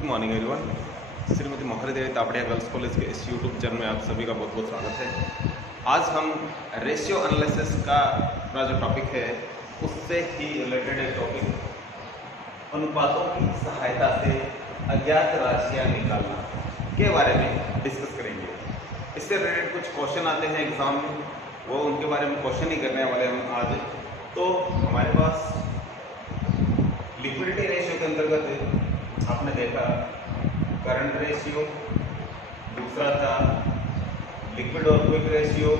Good morning everyone. Shrimati मोहरी देवी Tapadia girls college के इस यूट्यूब चैनल में आप सभी का बहुत बहुत स्वागत है। आज हम रेशियो एनालिसिस का अपना जो टॉपिक है उससे ही रिलेटेड एक टॉपिक अनुपातों की सहायता से अज्ञात राशियां निकालना के बारे में डिस्कस करेंगे। इससे रिलेटेड कुछ क्वेश्चन आते हैं एग्जाम में, वो उनके बारे में क्वेश्चन ही करने वाले हम आज। तो हमारे पास लिक्विडिटी रेशियो के अंतर्गत आपने देखा करंट रेशियो, दूसरा था लिक्विड और क्विक रेशियो,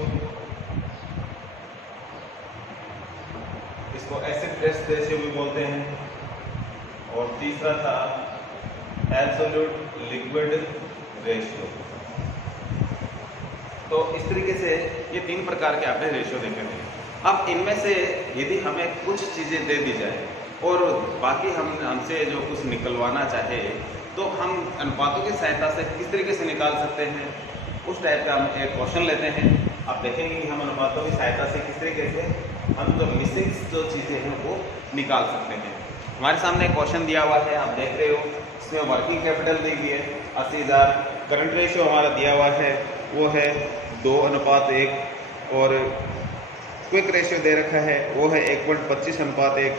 इसको एसिड टेस्ट रेशियो भी बोलते हैं, और तीसरा था एब्सोल्यूट लिक्विड रेशियो। तो इस तरीके से ये तीन प्रकार के आपने रेशियो देखे थे। अब इनमें से यदि हमें कुछ चीज़ें दे दी जाए और बाकी हमसे जो कुछ निकलवाना चाहे तो हम अनुपातों की सहायता से किस तरीके से निकाल सकते हैं, उस टाइप का हम एक क्वेश्चन लेते हैं। आप देखेंगे कि हम अनुपातों की सहायता से किस तरीके से हम जो मिसिंग जो चीज़ें हैं वो निकाल सकते हैं। हमारे सामने एक क्वेश्चन दिया हुआ है, आप देख रहे हो, इसमें वर्किंग कैपिटल दी गई है 80,000, करंट रेशियो हमारा दिया हुआ है वो है 2:1, और क्विक रेशियो दे रखा है वो है 1.25:1।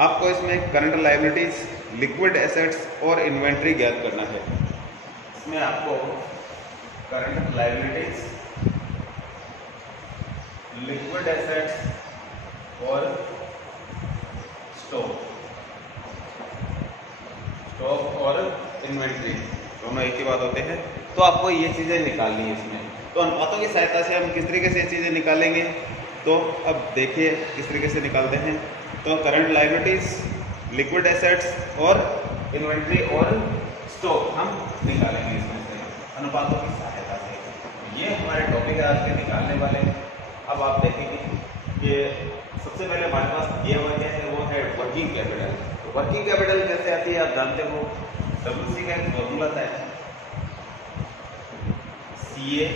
आपको इसमें करंट लायबिलिटीज, लिक्विड एसेट्स और इन्वेंट्री ज्ञात करना है। इसमें आपको करंट लायबिलिटीज, लिक्विड एसेट्स और स्टॉक और इन्वेंट्री दोनों एक ही बात होते हैं। तो आपको ये चीज़ें निकालनी है इसमें। तो अनुपातों की सहायता से हम किस तरीके से ये चीज़ें निकालेंगे, तो अब देखिए किस तरीके से निकालते हैं। तो करंट लायबिलिटीज, लिक्विड एसेट्स और इन्वेंट्री और स्टॉक हम निकालेंगे इसमें से अनुपातों की सहायता से। ये हमारे टॉपिक है आज के निकालने वाले। अब आप देखेंगे कि सबसे पहले हमारे पास दिया हुआ क्या है, वो है वर्किंग कैपिटल। तो वर्किंग कैपिटल कैसे आती है आप जानते हो, WC का एक फॉर्मूला है CA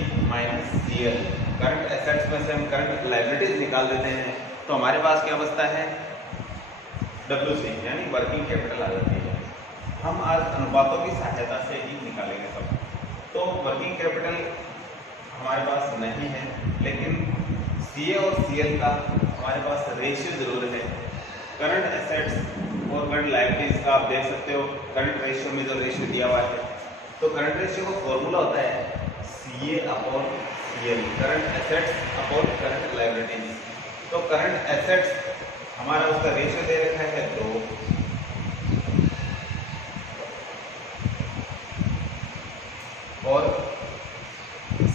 - CL। करंट एसेट्स में से हम करंट लायबिलिटीज निकाल देते हैं तो हमारे पास क्या बचता है, WC यानी वर्किंग कैपिटल आ जाती है। हम आज अनुपातों की सहायता से ही निकालेंगे सब। तो वर्किंग कैपिटल हमारे पास नहीं है, लेकिन CA और CL का हमारे पास रेशियो जरूर है। करंट एसेट्स और करंट लायबिलिटीज का आप देख सकते हो, करंट रेशियो में जो रेशियो दिया हुआ है, तो करंट रेशियो का फॉर्मूला होता है CA/CL, current assets upon current liabilities. तो करंट एसेट्स हमारा उसका रेशियो दे रखा है 2, और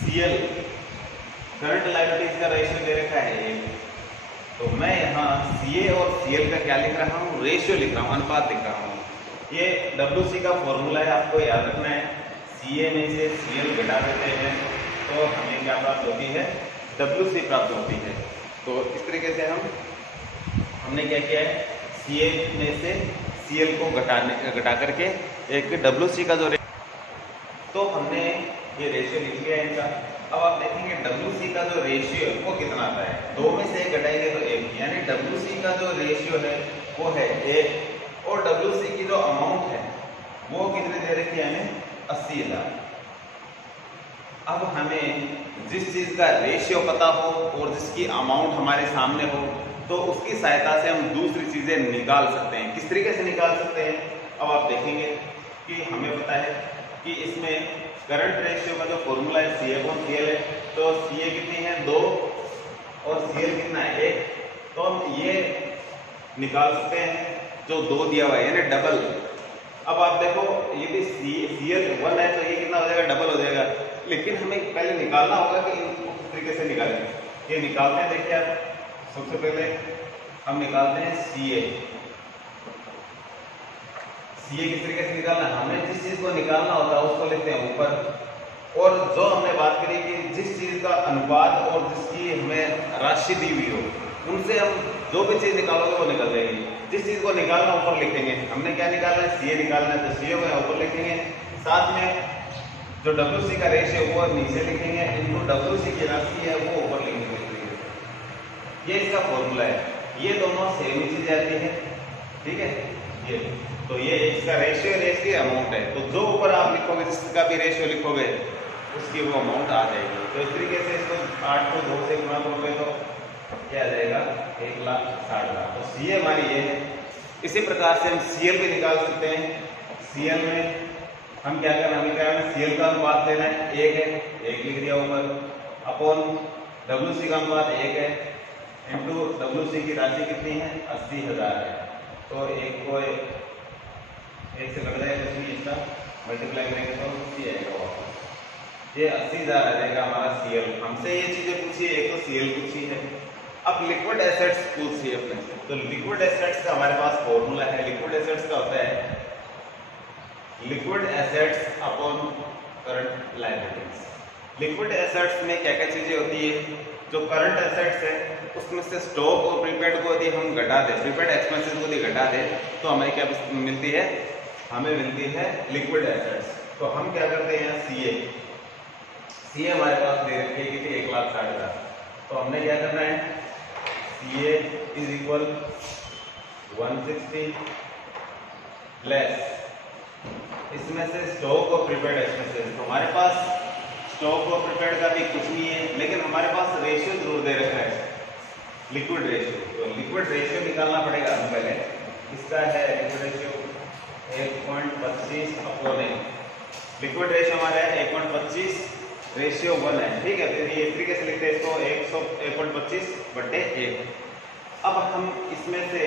CL करंट लायबिलिटीज का रेशियो दे रखा है 1। तो मैं यहाँ CA और CL का क्या लिख रहा हूँ, रेशियो लिख रहा हूँ, अनुपात लिख रहा हूँ। ये WC का फॉर्मूला है, आपको याद रखना है। CA में से CL घटा देते हैं तो हमें क्या प्राप्त होती है, WC प्राप्त होती है। तो इस तरीके से हमने क्या किया है, CA में से CL को घटा करके एक WC का जो तो हमने ये रेशियो लिख लिया है इनका। अब आप देखेंगे WC का जो रेशियो है वो कितना आता है, 2 में से 1 घटाएंगे तो 1, यानी WC का जो रेशियो है वो है 1, और WC की जो अमाउंट है वो कितनी दे रखी है हमें, 80,000। अब हमें जिस चीज़ का रेशियो पता हो और जिसकी अमाउंट हमारे सामने हो तो उसकी सहायता से हम दूसरी चीज़ें निकाल सकते हैं। किस तरीके से निकाल सकते हैं, अब आप देखेंगे कि हमें पता है कि इसमें करंट रेशियो का जो फॉर्मूला है CA/CL है। तो CA कितनी है, 2, और CL कितना है, 1। तो हम ये निकाल सकते हैं जो 2 दिया हुआ है, यानी डबल। अब आप देखो यदि CL 1 है तो ये कितना हो जाएगा, डबल हो जाएगा। लेकिन हमें पहले निकालना होगा कि इनको किस तरीके से निकालें। ये निकालते हैं, देखिए आप, सबसे पहले हम निकालते हैं CA किस तरीके से निकालना है, हमें जिस चीज़ को निकालना होता है उसको लिखते हैं ऊपर, और जो हमने बात करी कि जिस चीज़ का अनुपात और जिसकी हमें राशि दी हुई हो उनसे हम जो भी चीज़ निकालोगे वो निकल जाएगी। जिस चीज़ को निकालना ऊपर लिखेंगे, हमने क्या निकालना है, CA निकालना है, तो CA को ऊपर लिखेंगे, साथ में जो WC का रेशियो वो नीचे लिखेंगे, इनको WC की राशि है वो ऊपर लिखेंगे। ये इसका फॉर्मूला है। ये दोनों सेम ही चीज़ आती है, ठीक है। ये तो ये इसका रेशियो इसकी अमाउंट है, तो जो ऊपर आप लिखोगे जिसका भी रेशियो लिखोगे उसकी वो अमाउंट आ जाएगी। तो इस तरीके से इसको 8 को 2 से गुणा करोगे तो क्या आ जाएगा 1,60,000। तो सी हमारी ये है। इसी प्रकार से हम सीएल भी निकाल सकते हैं। सीएल में हम क्या करना है, सीएल का अनुपात लेना है, 1 है, 1 लिख दिया ऊपर, अपॉन डब्ल्यूसी का अनुपात 1 है, इंटू डब्ल्यूसी की राशि कितनी है 80,000 है। तो 1 को 1 से कट जाएगा, कुछ नहीं, इसका मल्टीप्लाई करेंगे तो सी आएगा वापस। ये 80,000 आ जाएगा हमारा सीएल। हमसे ये चीजें पूछी, एक तो सीएल पूछी है, अब लिक्विड एसेट्स पूछी है अपने से। तो लिक्विड एसेट्स का हमारे पास फॉर्मूला है। लिक्विड एसेट्स का होता है liquid assets upon current liabilities. Liquid assets में क्या क्या चीजें होती है, जो करंट एसेट्स है उसमें से स्टॉक और प्रीपेड को यदि हम घटा दें, प्रीपेड एक्सपेंसेस को यदि घटा दें तो हमें क्या मिलती है, हमें मिलती है लिक्विड एसेट्स। तो हम क्या करते हैं, सीए हमारे पास दे रखी है कितनी 1,60,000। तो हमने क्या करना है, सीए इज इक्वल 160 लेस इसमें से स्टॉक और प्रीपेड एक्सपेंसेस। तो हमारे पास स्टॉक और प्रीपेड का भी कुछ नहीं है, लेकिन हमारे पास रेशियो जरूर दे रखा है, लिक्विड रेशियो। तो लिक्विड रेशियो निकालना पड़ेगा हम पहले। इसका है liquid ratio 1.25 upon 1। Liquid ratio हमारा है 1.25, रेशियो 1 है, ठीक है। तो ये इस तरीके से लिखते हैं इसको 1.25/1। अब हम इसमें से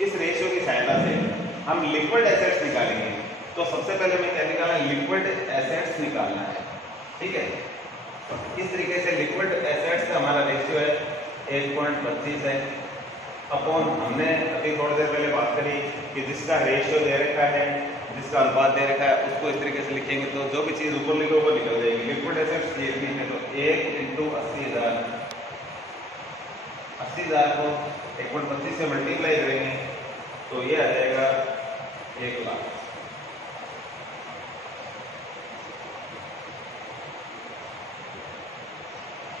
इस रेशियो की सहायता से हम लिक्विड एसेट्स निकालेंगे। तो सबसे पहले मैं क्या निकालना है, लिक्विड एसेट्स निकालना है, ठीक है। इस तरीके से लिक्विड एसेट्स का हमारा रेशियो है 1.25 है, अपॉन हमने अभी थोड़ी देर पहले बात करी कि जिसका रेशियो दे रखा है, जिसका अनुपात दे रखा है, उसको इस तरीके से लिखेंगे तो जो भी चीज ऊपर लिखो वो निकल जाएगी। लिक्विड एसेट्स ये भी है, तो 1 × 80,000, 80,000 को 1.25 से मल्टीप्लाई करेंगे तो ये आ जाएगा 1,00,000।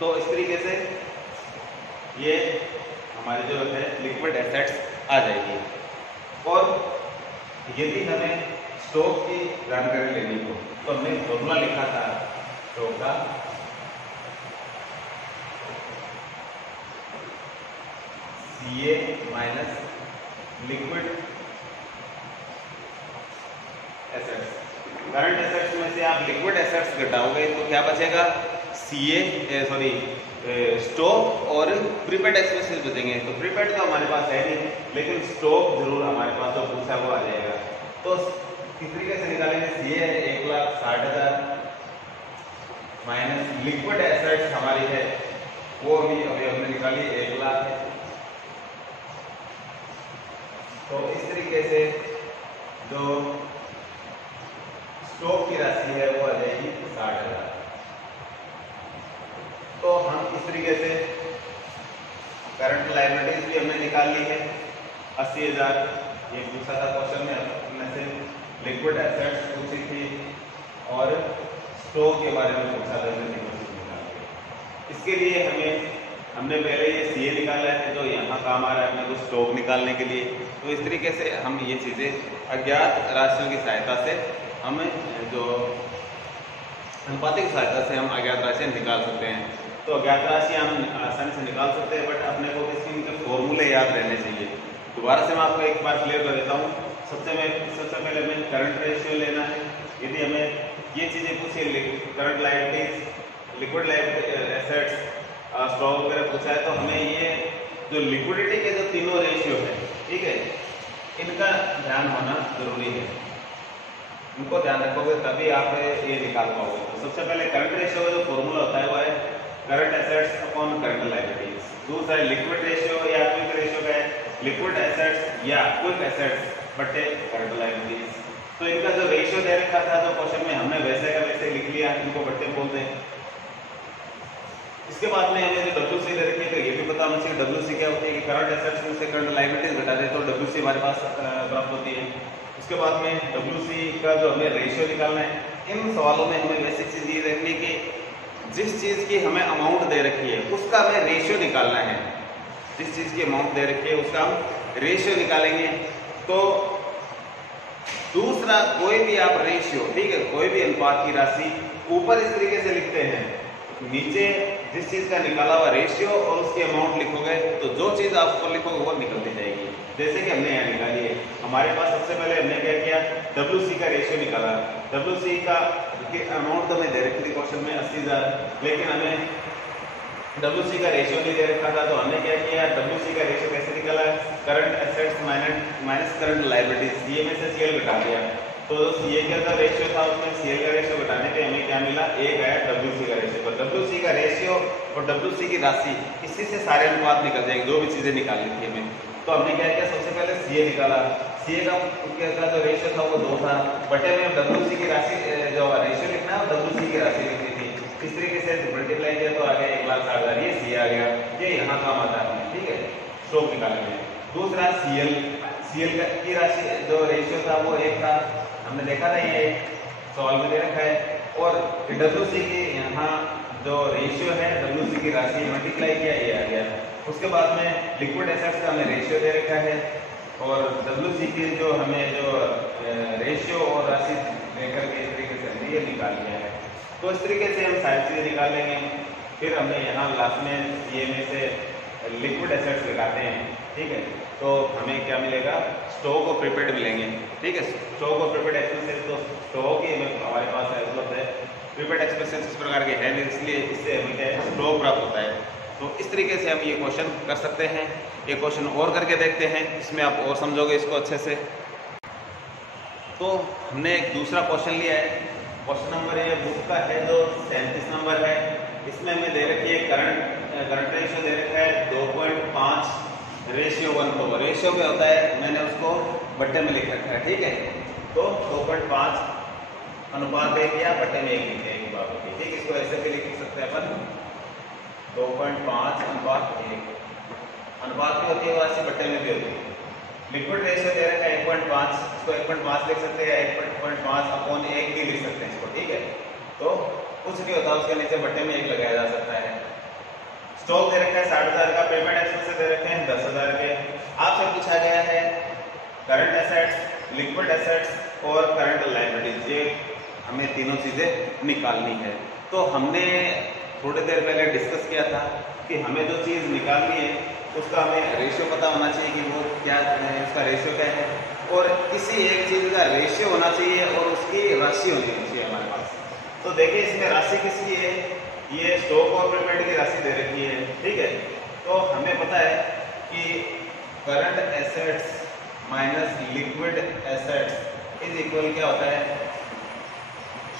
तो इस तरीके से ये हमारे जो है लिक्विड एसेट्स आ जाएगी। और यदि हमें स्टॉक की जानकारी लेनी हो तो हमने फॉर्मूला लिखा था स्टॉक का, CA minus liquid assets. Current assets में से आप लिक्विड एसेट्स घटाओगे तो क्या बचेगा, स्टॉक और प्रीपेड एक्सपेंसेस बचेंगे। तो प्रीपेड तो हमारे पास है नहीं, लेकिन स्टॉक जरूर हमारे पास जो पूछा वो आ जाएगा। तो किस तरीके से निकालेंगे, सीए 1,60,000 माइनस लिक्विड एसेट्स हमारी है वो अभी हमने निकाली 1,00,000 है। तो इस तरीके से जो स्टॉक की राशि है वो आ जाएगी 60,000। तो हम इस तरीके से करंट लायबिलिटीज भी हमने निकाल ली है 80,000। ये पूछा था क्वेश्चन में, अपने से लिक्विड एसेट्स पूछी थी और स्टॉक के बारे में पूछा था। इसके लिए हमने पहले ये सीए निकाला है जो यहाँ काम आ रहा है अपने को स्टॉक निकालने के लिए। तो इस तरीके से हम ये चीज़ें अज्ञात राशियों की सहायता से हम जो अनुपातिक सहायता से हम अज्ञात राशियाँ निकाल सकते हैं। तो अज्ञात राशियाँ हम आसानी से निकाल सकते हैं, बट अपने को इसके फॉर्मूले याद रहने चाहिए। दोबारा से मैं आपको एक बार क्लियर कर देता हूँ। सबसे पहले हमें करंट रेशियो लेना है। यदि हमें ये चीज़ें पूछे, current liabilities, liquid assets, stock वगैरह पूछा है, तो हमें ये जो लिक्विडिटी के जो तीनों रेशियो है, ठीक है, इनका ध्यान होना जरूरी है। इनको ध्यान रखोगे तभी आप ये निकाल पाओगे। तो सबसे पहले करंट रेशियो का जो फॉर्मूला होता है वो है current assets upon current liabilities. दूसरा लिक्विड रेशियो या क्विक रेशियो का है लिक्विड एसेट्स या क्विक एसेट्स बटे करंट लायबिलिटीज। तो इनका जो रेशियो दे रखा था तो क्वेश्चन में हमने वैसे का वैसे लिख लिया, इनको बट्टे बोलते हैं। इसके बाद में हमें जो डब्ल्यूसी दे रखी है तो ये भी पता होना चाहिए डब्ल्यूसी क्या होती है कि करंट एसेट्स में से करंट लायबिलिटीज घटा दे तो डब्ल्यूसी हमारे पास प्राप्त होती है। उसके बाद में डब्ल्यूसी का जो हमें रेशियो निकालना है, इन सवालों में हमें बेसिक चीज ये देखनी कि जिस चीज की हमें अमाउंट दे रखी है उसका हमें रेशियो निकालना है। जिस चीज की अमाउंट दे रखी है उसका हम रेशियो निकालेंगे तो दूसरा, कोई भी आप रेशियो, ठीक है, कोई भी अनुपात की राशि ऊपर इस तरीके से लिखते हैं, नीचे जिस चीज का निकाला हुआ रेशियो और उसकी अमाउंट लिखोगे तो जो चीज आप ऊपर लिखोगे वो निकलती जाएगी। जैसे कि हमने यहाँ निकाली है, हमारे पास सबसे पहले हमने क्या किया, WC का रेशियो निकाला। WC का अमाउंट तो हमें दे रखी थी क्वेश्चन में 80,000, लेकिन हमें WC का रेशियो नहीं दे रखा था, तो हमने क्या किया, WC का रेशियो कैसे निकाला, current assets minus current liabilities, CA में से CL घटा दिया। तो CA का रेशियो था, उसमें CL का रेशियो घटाने पे हमें क्या मिला, एक आया WC का रेशियो। तो WC का रेशियो और WC की राशि, इसी से सारे अनुपात निकल जाएंगे, जो भी चीजें निकालनी थी हमें। तो हमने क्या किया, सबसे पहले CA निकाला। CA का जो रेशियो था वो 2 था, बटे में WC की राशि जो रेशियो लिखना है WC की राशि लिखनी थी। इस तरीके से मल्टीप्लाई किया तो आ गया 1,60,000, ये CA आ गया, ये यहाँ काम आता है, ठीक है, स्टॉक निकालने में। दूसरा CL की राशि जो रेशियो था वो 1 था, हमने देखा था ये सवाल में दे रखा है। और WC की यहाँ जो रेशियो है, WC की राशि मल्टीप्लाई किया, ये आ गया। उसके बाद में लिक्विड एसेट्स का हमें रेशियो दे रखा है और WC की जो हमें जो रेशियो और राशि देकर के इस तरीके से हमने ये निकाल लिया है। तो इस तरीके से हम सारी चीज़ें निकाल लेंगे। फिर हमने यहाँ लास्ट में CA में से लिक्विड एसेट्स लगाते हैं, ठीक है, तो हमें क्या मिलेगा, स्टॉक और प्रीपेड मिलेंगे, ठीक है। स्टॉक और प्रीपेड एक्सपेंसेस, तो स्टॉक ही हमारे पास है, उपलब्ध है, प्रीपेड एक्सपेंसेस इस प्रकार के हैं, इसलिए इससे हमें क्या है, स्टॉक प्राप्त होता है। तो इस तरीके से हम ये क्वेश्चन कर सकते हैं। ये क्वेश्चन और करके देखते हैं, इसमें आप और समझोगे इसको अच्छे से। तो हमने एक दूसरा क्वेश्चन लिया है, क्वेश्चन नंबर ये बुक का है जो 37 नंबर है। इसमें हमें दे रखी है करंट रेशियो दे रखा है 2.5 रेशियो 1 को। रेशियो क्या होता है, मैंने उसको बट्टे में लिख रखा है, ठीक है। तो 2.5 अनुपात 1 या बट्टे में 1 लिखते हैं, एक बात होती है, ठीक। इसको ऐसे भी लिख सकते हैं अपन, 2.5 अनुपात 1। अनुपात भी होती है राशि, बट्टे में भी होती है। लिक्विड रेशियो दे रखा है 1.5, इसको 1.5 लिख सकते हैं, 1.5/1 भी लिख सकते हैं इसको, ठीक है। तो कुछ नहीं होता, उसके नीचे बट्टे में 1 लगाया जा सकता है। स्टॉक दे रखा है 60,000 का, पेमेंट एक्सपेंसेस दे रखे हैं 10,000 के। आपसे पूछा गया है करंट एसेट्स, लिक्विड एसेट्स और करंट लायबिलिटीज, ये हमें तीनों चीजें निकालनी है। तो हमने थोड़ी देर पहले डिस्कस किया था कि हमें जो चीज निकालनी है उसका हमें रेशियो पता होना चाहिए कि वो क्या है, उसका रेशियो क्या है, और किसी एक चीज का रेशियो होना चाहिए और उसकी राशि होनी चाहिए हमारे पास। तो देखिए इसमें राशि किसकी है, ये स्टॉक और प्रीपेड की राशि दे रखी है, ठीक है। तो हमें पता है कि current assets minus liquid assets is equal क्या होता है,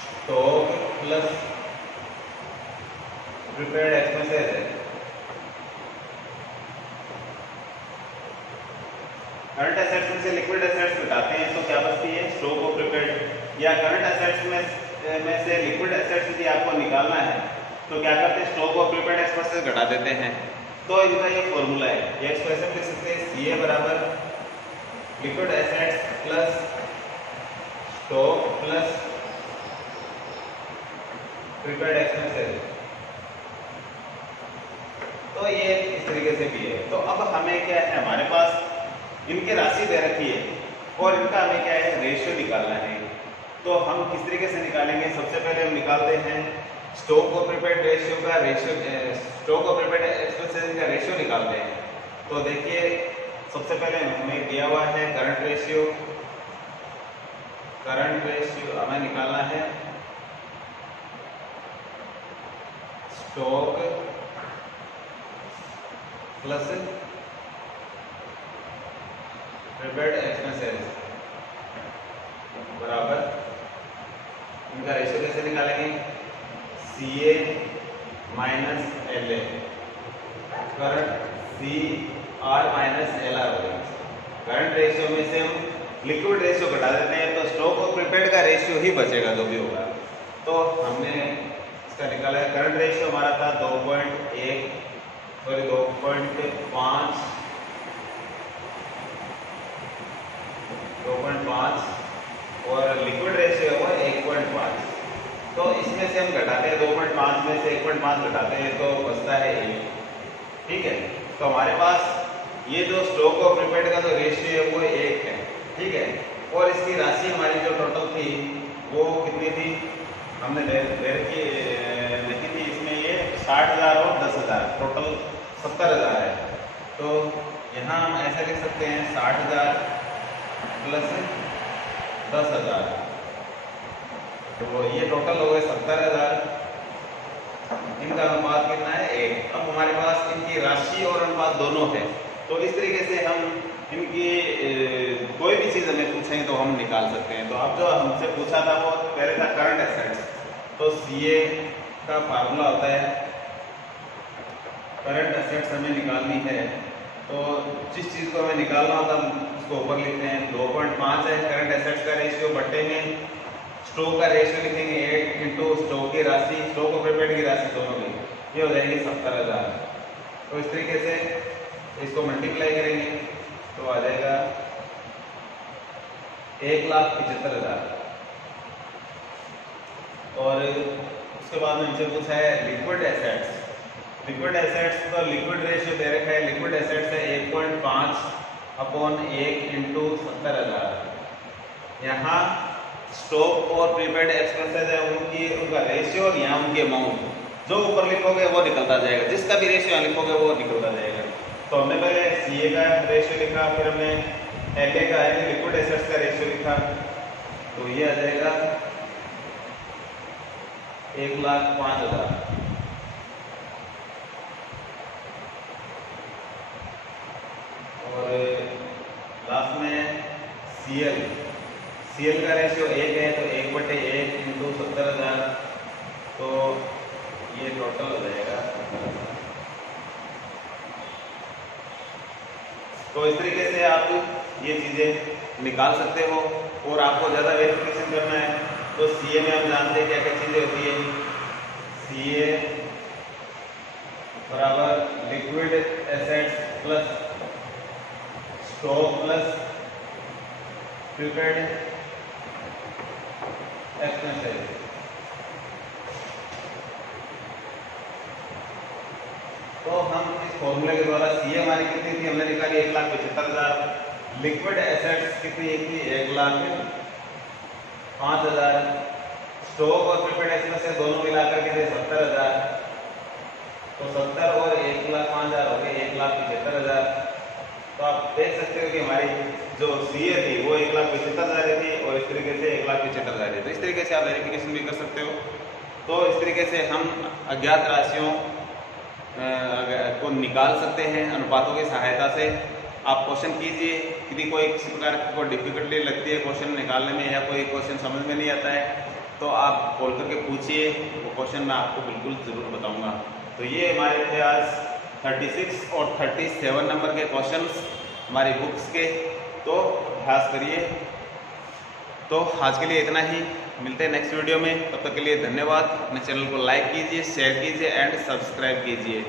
स्टॉक प्लस प्रीपेड एक्सपेंसेस है। करंट एसेट्स में से लिक्विड एसेट्स घटाते हैं तो क्या बचती है, स्टॉक और प्रीपेड। या करंट एसेट्स में से लिक्विड एसेट्स यदि आपको निकालना है तो क्या करते हैं, स्टॉक और प्रीपेड एक्सपेंसेस घटा देते हैं। तो इनका ये फॉर्मूला है, ये इसको ऐसे लिख सकते हैं, CA बराबर liquid assets plus stock plus prepaid expenses. तो ये इस तरीके से भी है। तो अब हमें क्या है, हमारे पास इनकी राशि दे रखी है और इनका हमें क्या है, रेशियो निकालना है। तो हम किस तरीके से निकालेंगे, सबसे पहले हम निकालते हैं स्टॉक और प्रीपेड रेशियो का रेशियो, स्टॉक और प्रीपेड एक्सपेंसेस का रेशियो निकालते हैं। तो देखिए सबसे पहले हमें दिया हुआ है करंट रेशियो हमें निकालना है स्टॉक प्लस प्रीपेड एक्सपेंसेस बराबर, इनका रेशियो कैसे निकालेंगे, CA minus LA, current CR minus LR होगा। करंट रेशियो में से हम लिक्विड रेशियो घटा देते हैं तो स्टॉक और प्रीपेड का रेशियो ही बचेगा जो भी होगा। तो हमने इसका निकाला है, करंट रेशियो हमारा था 2.5 और लिक्विड रेशियो है 1.5। तो इसमें से हम घटाते हैं 2.5 में से 1.5 घटाते हैं तो बचता है 1, ठीक है। तो हमारे पास ये जो स्टॉक और प्रीपेड का जो रेशियो है वो 1 है, ठीक है। और इसकी राशि हमारी जो टोटल थी वो कितनी थी, हमने देखी थी इसमें ये 60,000 और 10,000, टोटल 70,000 है। तो यहाँ हम ऐसे लिख सकते हैं 60,000 प्लस 10,000, तो ये टोटल हो गए 70,000। इनका अनुपात कितना है 1। अब हमारे पास इनकी राशि और अनुपात दोनों है, तो इस तरीके से हम इनकी कोई भी चीज़ हमें पूछें तो हम निकाल सकते हैं। तो अब जो हमसे पूछा था वो पहले था करंट एसेट्स, तो CA का फार्मूला होता है, करंट एसेट्स हमें निकालनी है तो जिस चीज़ को हमें निकालना होता है उसको ऊपर लिखते हैं। 2.5 है करंट एसेट्स का रेशियो, बट्टे में स्टॉक का रेशियो लिखेंगे 8 इंटू स्टॉक की राशि, स्टॉक और प्रीपेड की राशि दोनों की, ये हो जाएगी 70,000। तो इस तरीके से इसको मल्टीप्लाई करेंगे तो आ जाएगा 1,75,000। और उसके बाद में इनसे पूछा है लिक्विड एसेट्स। लिक्विड एसेट्स तो लिक्विड रेशियो दे रखा है, लिक्विड एसेट्स है 1.5/1 इंटू 70,000। यहाँ स्टॉक और प्रीपेड एक्सपेंसेस है उनका रेशियो और यहाँ उनकी अमाउंट, जो ऊपर लिखोगे वो निकलता जाएगा, जिसका भी रेशियो यहाँ लिखोगे वो निकलता जाएगा। तो हमने पहले CA का रेशियो लिखा, फिर हमने LA का यानी लिक्विड एसेट्स का रेशियो लिखा, तो ये आ जाएगा 1,05,000। और लास्ट में CL का रेशियो 1 है, तो 1/1 इंटू 70,000, तो ये टोटल हो जाएगा। तो इस तरीके से आप ये चीज़ें निकाल सकते हो। और आपको ज़्यादा वेरिफिकेशन करना है तो CA में हम जानते हैं क्या क्या चीज़ें होती है। CA बराबर liquid assets plus stock plus prepaid expenses. तो हम इस फॉर्मूले के द्वारा CA हमारी कितनी थी, हमने निकाली 1,75,000। लिक्विड एसेट्स कितनी थी 1,05,000। स्टॉक और प्रीपेड एक्सपेंसेस दोनों मिलाकर के थे 70,000। तो 70 और 1,05,000 हो गए 1,75,000। तो आप देख सकते हो कि हमारी जो CA थी वो 1,75,000 थी और इस तरीके से 1,75,000 थी। तो इस तरीके से आप वेरिफिकेशन भी कर सकते हो। तो इस तरीके से हम अज्ञात राशियों को निकाल सकते हैं अनुपातों की सहायता से। आप क्वेश्चन कीजिए, यदि कोई किसी प्रकार को डिफिकल्टी लगती है क्वेश्चन निकालने में या कोई क्वेश्चन समझ में नहीं आता है तो आप कॉल करके पूछिए, वो क्वेश्चन मैं आपको बिल्कुल ज़रूर बताऊंगा। तो ये हमारे थे आज 36 और 37 नंबर के क्वेश्चंस हमारी बुक्स के, तो अभ्यास करिए। तो आज के लिए इतना ही, मिलते हैं नेक्स्ट वीडियो में। तब तक के लिए धन्यवाद। अपने चैनल को लाइक कीजिए, शेयर कीजिए एंड सब्सक्राइब कीजिए।